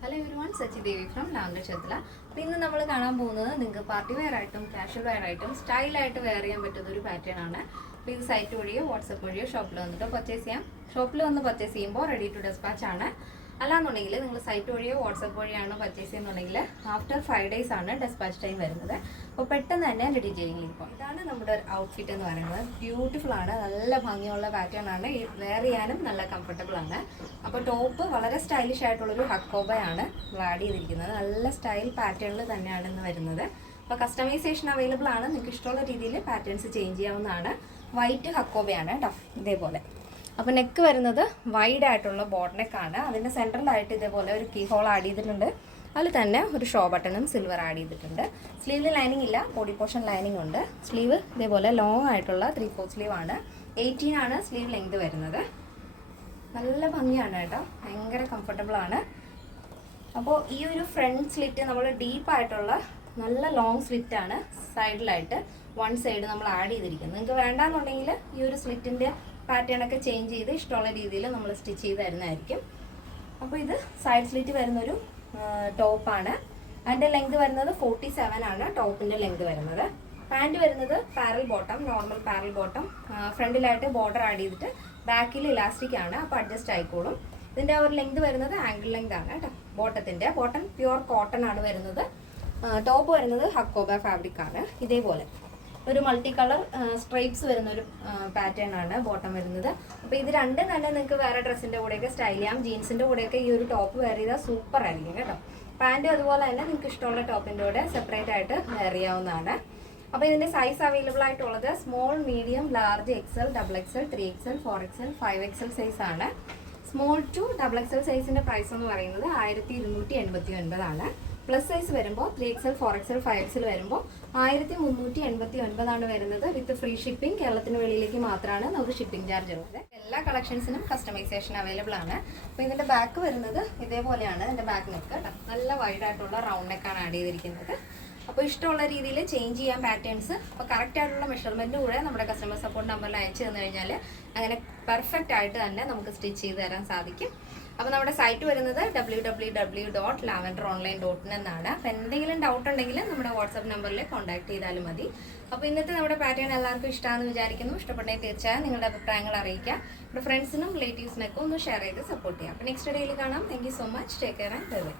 Hello everyone, Sachi Devi from Lavender Chetla. അപ്പോൾ ഇന്ന് നമ്മൾ കാണാൻ പോകുന്നത് നിങ്ങൾക്ക് പാർട്ടി വെയർ ആയിട്ടും കാഷ്വൽ വെയർ ആയിട്ടും സ്റ്റൈലായിട്ട് വെയർ ചെയ്യാൻ പറ്റുന്ന ഒരു പാറ്റേൺ ആണ്. അപ്പോൾ ഇത് സൈറ്റ് വഴിയോ വാട്സപ്പ് വഴിയോ ഷോപ്പിൽ വന്നിട്ട് പർച്ചേസ് ചെയ്യാം. ഷോപ്പിൽ വന്ന് പർച്ചേസ് ചെയ്യുമ്പോൾ റെഡി ടു ഡെസ്പാച്ച് ആണ്. അല്ലാന്നുണ്ടെങ്കിൽ നിങ്ങൾ സൈറ്റ് വഴിയോ വാട്സപ്പ് വഴിയാണ് പർച്ചേസ് ചെയ്യുന്നുണ്ടെങ്കിൽ ആഫ്റ്റർ 5 days ആണ് ഡെസ്പാച്ച് ടൈം വരുന്നത്. അപ്പോൾ പെട്ടെന്ന് തന്നെ റെഡി ചെയ്യുന്നത്. ഇപ്പോൾ ഇതാണ് നമ്മുടെ ഒരു ഔട്ട്ഫിറ്റ് എന്ന് പറയുന്നത്. ബ്യൂട്ടിഫുൾ ആണ്, നല്ല ഭംഗിയുള്ള പാറ്റേൺ ആണ്, വെയർ ചെയ്യാനും നല്ല കംഫർട്ടബിൾ ആണ്. അപ്പോൾ ടോപ്പ് വളരെ സ്റ്റൈലിഷ് ആയിട്ടുള്ളൊരു ഹക്കോബയാണ് ആഡ് ചെയ്തിരിക്കുന്നത്. നല്ല സ്റ്റൈൽ പാറ്റേണിൽ തന്നെയാണ് ഇന്ന് വരുന്നത്. അപ്പോൾ കസ്റ്റമൈസേഷൻ അവൈലബിൾ ആണ്, നിങ്ങൾക്ക് ഇഷ്ടമുള്ള രീതിയിൽ പാറ്റേൺസ് ചേഞ്ച് ചെയ്യാവുന്നതാണ്. വൈറ്റ് ഹക്കോബയാണ് കേട്ടോ, ഇതേപോലെ. അപ്പോൾ നെക്ക് വരുന്നത് വൈഡ് ആയിട്ടുള്ള ബോട്ട് നെക്കാണ്. അതിൻ്റെ സെൻട്രലായിട്ട് ഇതേപോലെ ഒരു കീ ഹോൾ ആഡ് ചെയ്തിട്ടുണ്ട്. അതിൽ തന്നെ ഒരു ഷോ ബട്ടണും സിൽവർ ആഡ് ചെയ്തിട്ടുണ്ട്. സ്ലീവിൽ ലൈനിങ് ഇല്ല, ബോഡി പോർഷൻ ലൈനിങ് ഉണ്ട്. സ്ലീവ് ഇതേപോലെ ലോങ് ആയിട്ടുള്ള 3/4 സ്ലീവ് ആണ്. 18 ആണ് സ്ലീവ് ലെങ്ത് വരുന്നത്. നല്ല ഭംഗിയാണ് കേട്ടോ, ഭയങ്കര കംഫർട്ടബിൾ ആണ്. അപ്പോൾ ഈ ഒരു ഫ്രണ്ട് സ്ലിറ്റ് നമ്മൾ ഡീപ്പായിട്ടുള്ള നല്ല ലോങ് സ്ലിറ്റ് ആണ് സൈഡിലായിട്ട് വൺ സൈഡ് നമ്മൾ ആഡ് ചെയ്തിരിക്കുന്നത്. നിങ്ങൾക്ക് വേണ്ടാന്നുണ്ടെങ്കിൽ ഈ ഒരു സ്ലിറ്റിൻ്റെ പാറ്റേൺ ഒക്കെ ചേഞ്ച് ചെയ്ത് ഇഷ്ടമുള്ള രീതിയിൽ നമ്മൾ സ്റ്റിച്ച് ചെയ്ത് തരുന്നതായിരിക്കും. അപ്പോൾ ഇത് സൈഡ് സ്ലിറ്റ് വരുന്നൊരു ടോപ്പാണ്. അതിൻ്റെ ലെങ്ത് വരുന്നത് 47 ആണ് ടോപ്പിൻ്റെ ലെങ്ത് വരുന്നത്. പാൻറ് വരുന്നത് parallel bottom, normal parallel bottom. ഫ്രണ്ടിലായിട്ട് ബോർഡർ ആഡ് ചെയ്തിട്ട് ബാക്കിൽ ഇലാസ്റ്റിക് ആണ്, അപ്പോൾ അഡ്ജസ്റ്റ് ആയിക്കോളും. ഇതിൻ്റെ ഒരു ലെങ്ത് വരുന്നത് ആംഗിൾ ലെങ്ത് ആണ് കേട്ടോ. ബോട്ടം പ്യുവർ കോട്ടൺ ആണ് വരുന്നത്. ടോപ്പ് വരുന്നത് ഹക്കോബ ഫാബ്രിക് ആണ്. ഇതേപോലെ ഒരു മൾട്ടി കളർ സ്ട്രൈപ്സ് വരുന്നൊരു പാറ്റേൺ ആണ് ബോട്ടം വരുന്നത്. അപ്പോൾ ഇത് രണ്ടും തന്നെ നിങ്ങൾക്ക് വേറെ ഡ്രസ്സിൻ്റെ കൂടെയൊക്കെ സ്റ്റൈൽ ചെയ്യാം. ജീൻസിൻ്റെ കൂടെയൊക്കെ ഈ ഒരു ടോപ്പ് വെയർ ചെയ്താൽ സൂപ്പർ ആയിരിക്കും കേട്ടോ. പാൻറ്റും അതുപോലെ തന്നെ നിങ്ങൾക്ക് ഇഷ്ടമുള്ള ടോപ്പിൻ്റെ കൂടെ സെപ്പറേറ്റ് ആയിട്ട് വെയർ ചെയ്യാവുന്നതാണ്. അപ്പോൾ ഇതിൻ്റെ സൈസ് അവൈലബിൾ ആയിട്ടുള്ളത് small, medium, large, XL, XXL, 3XL, 4XL, 5XL size ആണ്. സ്മോൾ ടു XXL സൈസിൻ്റെ പ്രൈസ് എന്ന് പറയുന്നത് 1289 ആണ്. പ്ലസ് സൈസ് വരുമ്പോൾ 3XL, 4XL, 5XL വരുമ്പോൾ 1389 ആണ് വരുന്നത്. വിത്ത് ഫ്രീ ഷിപ്പിംഗ്. കേരളത്തിന് വെളിയിലേക്ക് മാത്രമാണ് നമുക്ക് ഷിപ്പിംഗ് ചാർജ് ഉള്ളത്. എല്ലാ കളക്ഷൻസിനും കസ്റ്റമൈസേഷൻ അവൈലബിൾ ആണ്. അപ്പോൾ ഇതിൻ്റെ ബാക്ക് വരുന്നത് ഇതേപോലെയാണ്. ഇതിൻ്റെ ബാക്ക് നെക്ക് കേട്ടോ, നല്ല വൈഡ് ആയിട്ടുള്ള റൗണ്ട് നെക്കാണ് ആഡ് ചെയ്തിരിക്കുന്നത്. അപ്പോൾ ഇഷ്ടമുള്ള രീതിയിൽ ചേഞ്ച് ചെയ്യാൻ പാറ്റേൺസ്. അപ്പോൾ കറക്റ്റ് ആയിട്ടുള്ള മെഷർമെൻറ്റ് കൂടെ നമ്മുടെ കസ്റ്റമർ സപ്പോർട്ട് നമ്പറിൽ അയച്ചു തന്നു കഴിഞ്ഞാൽ അങ്ങനെ പെർഫെക്റ്റ് ആയിട്ട് തന്നെ നമുക്ക് സ്റ്റിച്ച് ചെയ്ത് തരാൻ സാധിക്കും. അപ്പോൾ നമ്മുടെ സൈറ്റ് വരുന്നത് www.lavenderonline.in എന്നാണ്. അപ്പോൾ എന്തെങ്കിലും ഡൗട്ട് ഉണ്ടെങ്കിൽ നമ്മുടെ വാട്സപ്പ് നമ്പറിൽ കോൺടാക്ട് ചെയ്താലും മതി. അപ്പോൾ ഇന്നത്തെ നമ്മുടെ പാറ്റേൺ എല്ലാവർക്കും ഇഷ്ടമാണെന്ന് വിചാരിക്കുന്നു. ഇഷ്ടപ്പെട്ടെങ്കിൽ തീർച്ചയായും നിങ്ങളുടെ അഭിപ്രായങ്ങൾ അറിയിക്കുക. നമ്മുടെ ഫ്രണ്ട്സിനും റിലേറ്റീവ്സിനൊക്കെ ഒന്ന് ഷെയർ ചെയ്ത് സപ്പോർട്ട് ചെയ്യാം. അപ്പോൾ നെക്സ്റ്റ് ഡേയിൽ കാണാം. Thank you so much. Take care and bye bye.